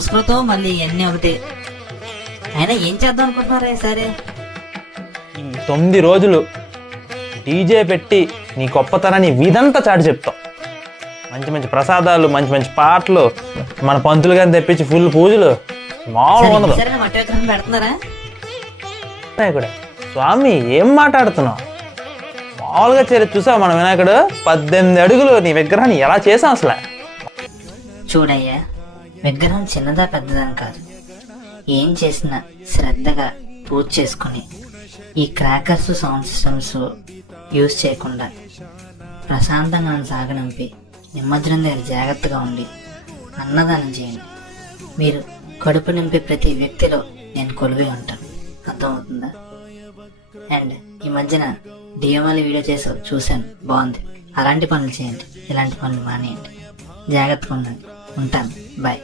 సంస్కృతం మళ్ళీ ఇవన్నీ ఒకటి. అయినా ఏం చేద్దాం అనుకుంటున్నారా సరే? ఈ 9 రోజులు డీజే పెట్టి నీ గొప్పతనాన్ని వీధంతా చాటి చెప్తాం. మంచి మంచి ప్రసాదాలు, మంచి మంచి పాటలు, మన పంతులు గారిని తెప్పించి ఫుల్ పూజలు. మామూలు ఉండదు. సరే మట్టి విగ్రహం పెడుతున్నారా? వినాయకుడే స్వామి, ఏం మాట్లాడుతున్నావు? మామూలుగా చూసావు మన వినాయకుడు 18 అడుగులు. నీ విగ్రహాన్ని ఎలా చేసాం అసలు? చూడయ్యా, విగ్రహం చిన్నదా పెద్దదని కాదు, ఏం చేసినా శ్రద్ధగా పూజ చేసుకుని ఈ క్రాకర్స్ సౌండ్ సిస్టమ్స్ యూజ్ చేయకుండా ప్రశాంతంగా సాగనంపి నిమజ్జనం దగ్గర జాగ్రత్తగా ఉండి అన్నదానం చేయండి. మీరు కడుపు నింపే ప్రతి వ్యక్తిలో నేను కొలువై ఉంటాను. అర్థమవుతుందా? అండ్ ఈ మధ్యన డిఎంఎల్ వీడియో చేసి చూశాను, బాగుంది. అలాంటి పనులు చేయండి, ఇలాంటి పనులు మానేయండి. జాగ్రత్తగా ఉండండి. ఉంటాను. బాయ్.